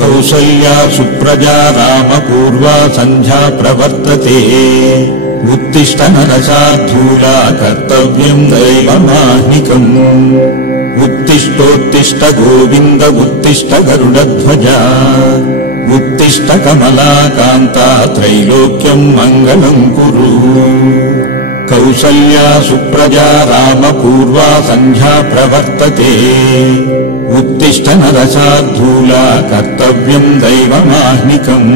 कौसल्या सुप्रजा रामपूर्वा सन्ध्या प्रवर्तते उत्तिष्ठ नरशार्दूला कर्तव्यम् दैवमाह्निकम् उत्तिष्ठोत्तिष्ठ गोविन्द उत्तिष्ठ गरुडध्वजा उत्तिष्ठ कमलाकान्ता त्रैलोक्यम् मङ्गलम् कुरु कौसल्या सुप्रजा रामपूर्वा सन्ध्या प्रवर्तते उत्तिष्ठ नरशार्दूला कर्तव्यम् दैवमाह्निकम्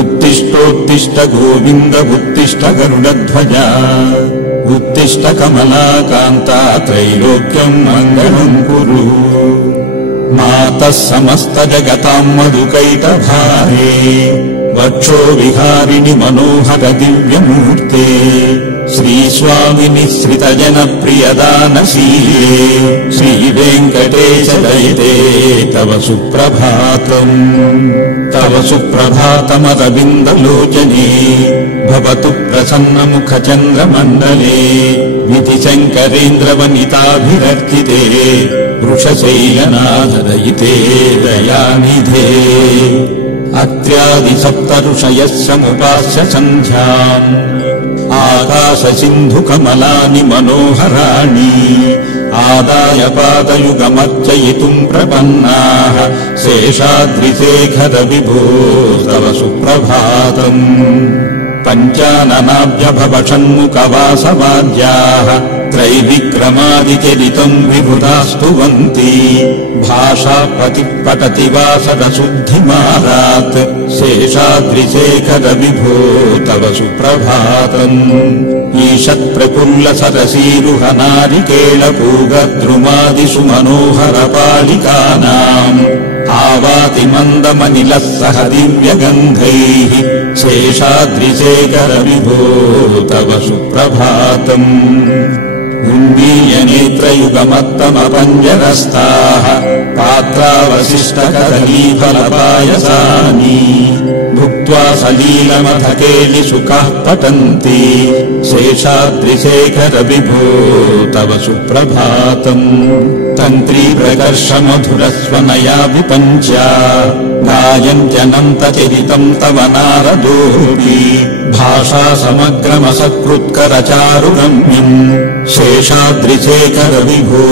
उत्तिष्ठोत्तिष्ठ गोविन्द उत्तिष्ठ गरुडध्वजा उत्तिष्ठ कमलाकान्ता त्रैलोक्यम् मङ्गलम् कुरु मातः समस्त जगताम् मधुकैटभारे वक्षो विहारिणि मनोहर दिव्यमूर्ते श्रीस्वामिनि श्रितजनप्रियदानशीले श्रीवेङ्कटेश दयिते तव सुप्रभातम् तव सुप्रभातमरविन्दलोचने भवतु प्रसन्नमुखचन्द्रमण्डले विधिशङ्करेन्द्रवनिताभिरर्चिते वृषशैलनाथदयिते दयानिधे अत्र्यादिसप्तऋषयः समुपास्य सन्ध्याम् आकाशसिन्धुकमलानि मनोहराणि आदाय पादयुगमर्चयितुम् प्रपन्नाः शेषाद्रिशेखर विभो तव सुप्रभातम् पञ्चाननाभ्यभवषण्मुखवासवाद्याः त्रैविक्रमादिचरितम् विबुधास्तुवन्ति भाषापति पठति वासरशुद्धिमारात् शेषाद्रिशेखर विभो तव सुप्रभातम् ईषत्प्रफुल्ल सरसीरुहनारिकेलपूगद्रुमादिषु मनोहर पालिकानाम् आवाति मन्दमनिलः सह दिव्यगन्धैः शेषाद्रिशेखर विभो तव सुप्रभातम् उन्मीयनेत्रयुगमत्तमपञ्जरस्ताः पात्रावशिष्टकदलीफलपायसानि भुक्त्वा सलीलमथकेलिसुखाः पठन्ति शेषाद्रिशेखर विभो तव सुप्रभातम् तन्त्री प्रकर्षमधुरस्वनया विपञ्च्या गायन्त्यनन्तचरितम् तव नारदोऽपि भाषा समग्रमसकृत्करचारुरम्यम् शेषाद्रिशेखर विभो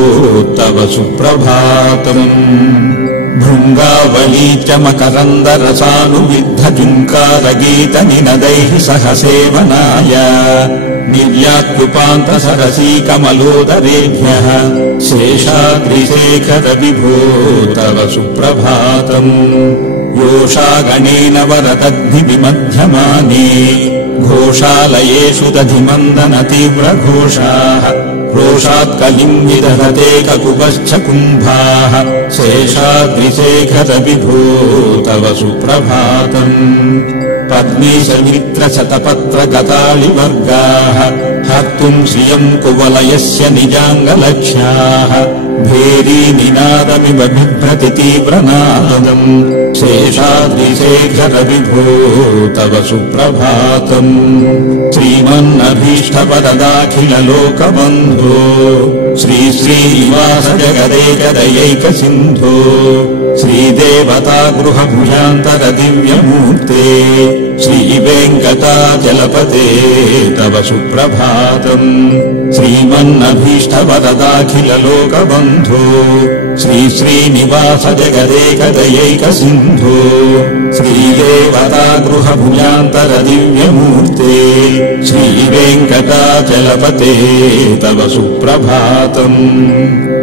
तव सुप्रभातम् भृङ्गावली च मकरन्दरसानुविद्धजुङ्कारगीतनिनदैः सह सेवनाय निर्यात्युपान्तसरसी कमलोदरेभ्यः शेषाद्रिशेखर विभो तव सुप्रभातम् योषागणेन वरदद्भिविमध्यमाने घोषालयेषु दधिमन्दन तीव्रघोषाः रोषात्कलिम् विदधते ककुपश्च कुम्भाः शेषाद्रिशेखर विभो तव सुप्रभातम् पद्मीशमित्रशतपत्रगतालिवर्गाः हर्तुम् श्रियम् कुवलयस्य निजाङ्गलक्ष्याः भेरीनिनादमिव बिभ्रति तीव्रनादम् शेषाद्रिशेखर विभो तव सुप्रभातम् श्रीमन्नभीष्टपददाखिललोकबन्धो श्रीश्रीनिवास जगदेकदयैकसिन्धो श्रीदेवता गृहभुजान्तर दिव्यमूर्ते श्रीवेङ्कटाचलपते तव सुप्रभातम् श्रीमन्नभीष्टवरदाखिललोकबन्धो श्रीश्रीनिवास जगदेकदयैकसिन्धो श्रीदेवता गृहभुजान्तर दिव्यमूर्ते श्रीवेङ्कटाचलपते तव सुप्रभातम्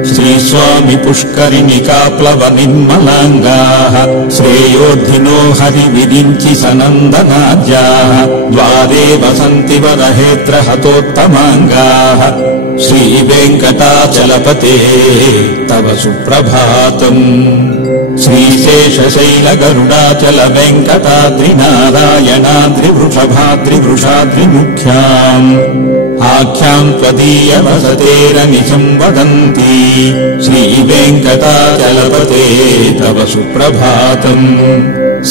श्रीस्वामि पुष्करिणिकाप्लवनिर्मलाङ्गाः श्रेयोर्धिनो हरिविरिञ्चि सनन्दनाद्याः द्वारे वसन्ति वरहेत्र हतोत्तमाङ्गाः श्रीवेङ्कटाचलपते तव सुप्रभातम् श्रीशेषशैलगरुडाचल वेङ्कटाद्रिनारायणाद्रिवृषभाद्रिवृषाद्रिमुख्याम् आख्याम् त्वदीयवसतेरनिशम् वदन्ति श्रीवेङ्कटाचलपते तव सुप्रभातम्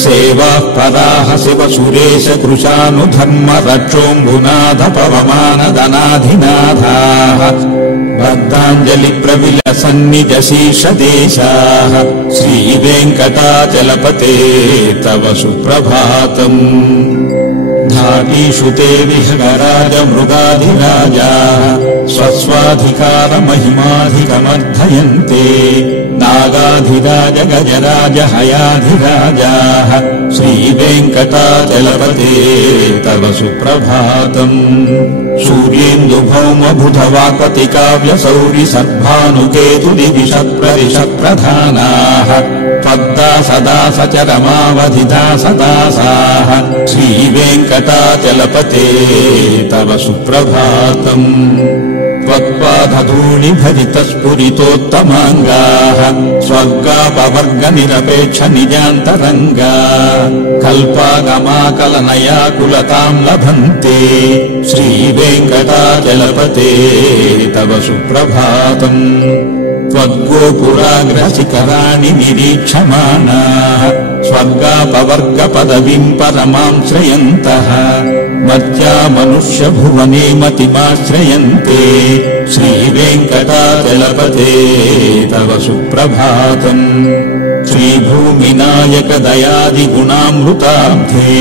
सेवाः पराः शिव सुरेश कृशानुधर्म रक्षोऽम्बुनाथ पवमानदनाधिनाथाः बद्धाञ्जलि प्रविलसन्निज शीर्षदेशाः श्रीवेङ्कटाचलपते तव सुप्रभातम् धाटीषु ते विहगराज मृगाधिराजाः स्वस्वाधिकारमहिमाधिकमर्थयन्ते नागाधिराज गजराज हयाधिराजाः श्रीवेङ्कटाचलपते तव सुप्रभातम् सूर्येन्दुभौम बुधवाक्पति काव्यसौरि सर्भानुकेतुदिविषत्प्रदिशत्प्रधानाः त्वद्दासदास चरमावधिदासदासाः श्रीवेङ्कटाचलपते तव सुप्रभातम् त्वत्पादधूलिभरितस्फुरितोत्तमाङ्गाः स्वर्गापवर्गनिरपेक्ष निजान्तरङ्गा कल्पागमाकलनयाकुलताम् लभन्ते श्रीवेङ्कटाचलपते तव सुप्रभातम् त्वद्गोपुराग्रशिखराणि निरीक्षमाणाः स्वर्गापवर्गपदवीम् परमाम् श्रयन्तः मत्या मनुष्यभुवने मतिमाश्रयन्ते श्रीवेङ्कटाचलपते तव सुप्रभातम् श्रीभूमिनायक दयादिगुणामृताब्धे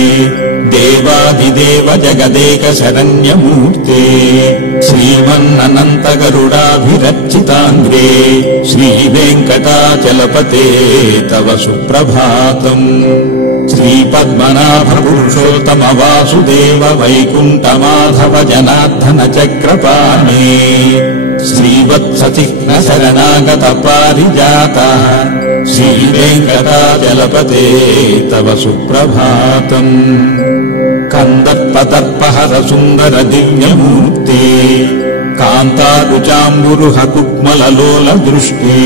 देवादिदेव जगदेक शरण्यमूर्ते श्रीमन्ननन्त गरुडाभिरचिताङ्गे श्रीवेङ्कटाचलपते तव सुप्रभातम् श्रीपद्मनाभ पुरुषोत्तम वासुदेव वैकुण्ठमाधव जनार्दन चक्रपाणे श्रीवत्सचिह्न शरणागत पारिजातः श्रीवेङ्कटाचलपते तव सुप्रभातम् कन्दर्पदर्पहर सुन्दर दिव्यमूर्ते कान्तारुचाम्बुरुह कुक्मललोल दृष्टे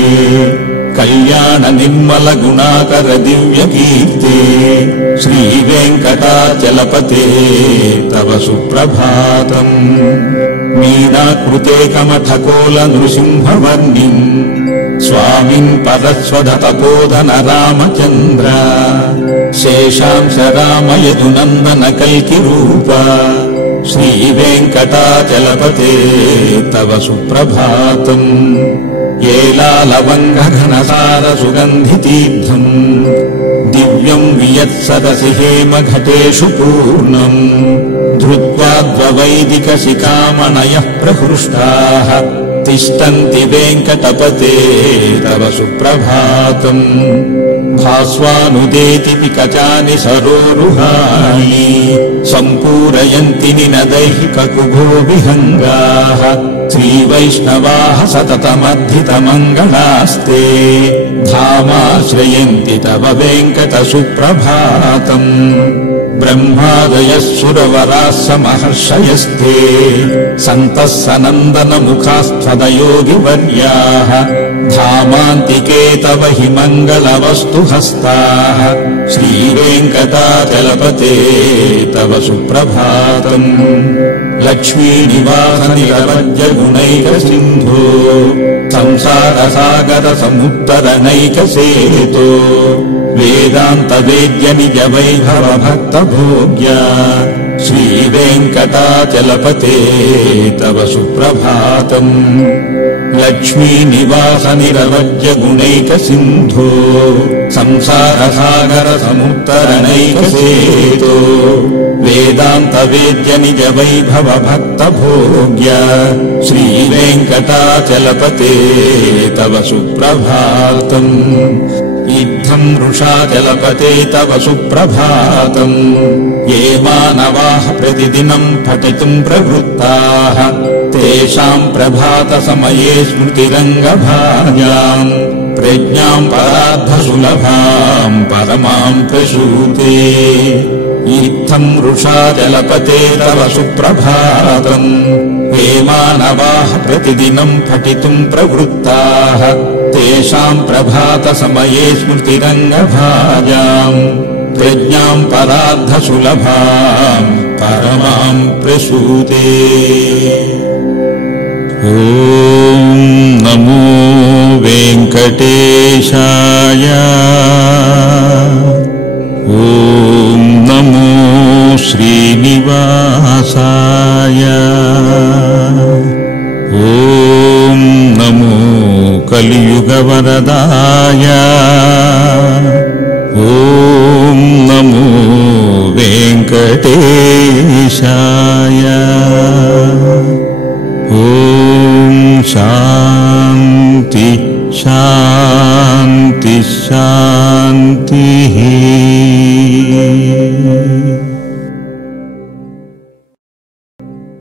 कल्याण निर्मल गुणाकर दिव्यकीर्ते श्रीवेङ्कटाचलपते तव सुप्रभातम् मीनाकृते कमठकोल नृसिंहवर्णिम् स्वामिन् परस्वधतपोधन रामचन्द्र शेषांश राम यदुनन्दन कल्किरूप श्रीवेङ्कटाचलपते तव सुप्रभातम् येलालवङ्गघनसार सुगन्धितीर्थम् दिव्यम् वियत्सदसि हेमघटेषु पूर्णम् धृत्वाद्ववैदिकशिखामणयः प्रहृष्टाः तिष्ठन्ति वेङ्कटपते तव सुप्रभातम् भास्वानुदेति पिकचानि सरोरुहाणि सम्पूरयन्ति निनदैः ककुभो विहङ्गाः श्रीवैष्णवाः सततमर्धितमङ्गलास्ते धामाश्रयन्ति तव वेङ्कट सुप्रभातम् ब्रह्मादयः सुरवराः समहर्षयस्ते सन्तः सनन्दन मुखास्त्वदयोगिवर्याः धामान्तिके तव हि मङ्गलवस्तु हस्ताः श्रीवेङ्कटाचलपते तव सुप्रभातम् लक्ष्मीनिवास निरवज्य गुणैकसिन्धो संसारसागर समुत्तरनैकसेतो वेदान्त वेद्य निज वैभव भक्त भोग्य श्रीवेङ्कटाचलपते तव सुप्रभातम् लक्ष्मीनिवास निरवज्य गुणैकसिन्धो संसारसागर समुत्तरनैकसेतो वेदान्त वेद्य निज वैभव भक्त भोग्य श्रीवेङ्कटाचलपते तव सुप्रभातम् इत्थम् वृषाचलपते तव सुप्रभातम् ये मानवाः प्रतिदिनम् पठितुम् प्रवृत्ताः तेषाम् प्रभातसमये स्मृतिरङ्गभाजाम् प्रज्ञाम् परार्धसुलभाम् परमाम् प्रसूते इत्थम् वृषाचलपते तव सुप्रभातम् ये मानवाः प्रतिदिनम् पठितुम् प्रवृत्ताः तेषाम् प्रभातसमये स्मृतिरङ्गभाजाम् प्रज्ञाम् परार्धसुलभाम् परमां प्रसूते। ॐ नमो वेङ्कटेशाय। ॐ नमो श्रीनिवासाय। ॐ नमो कलियुगवरदाय। ॐ नमो वेङ्कटेशाय। ॐ शान्ति शान्ति शान्ति।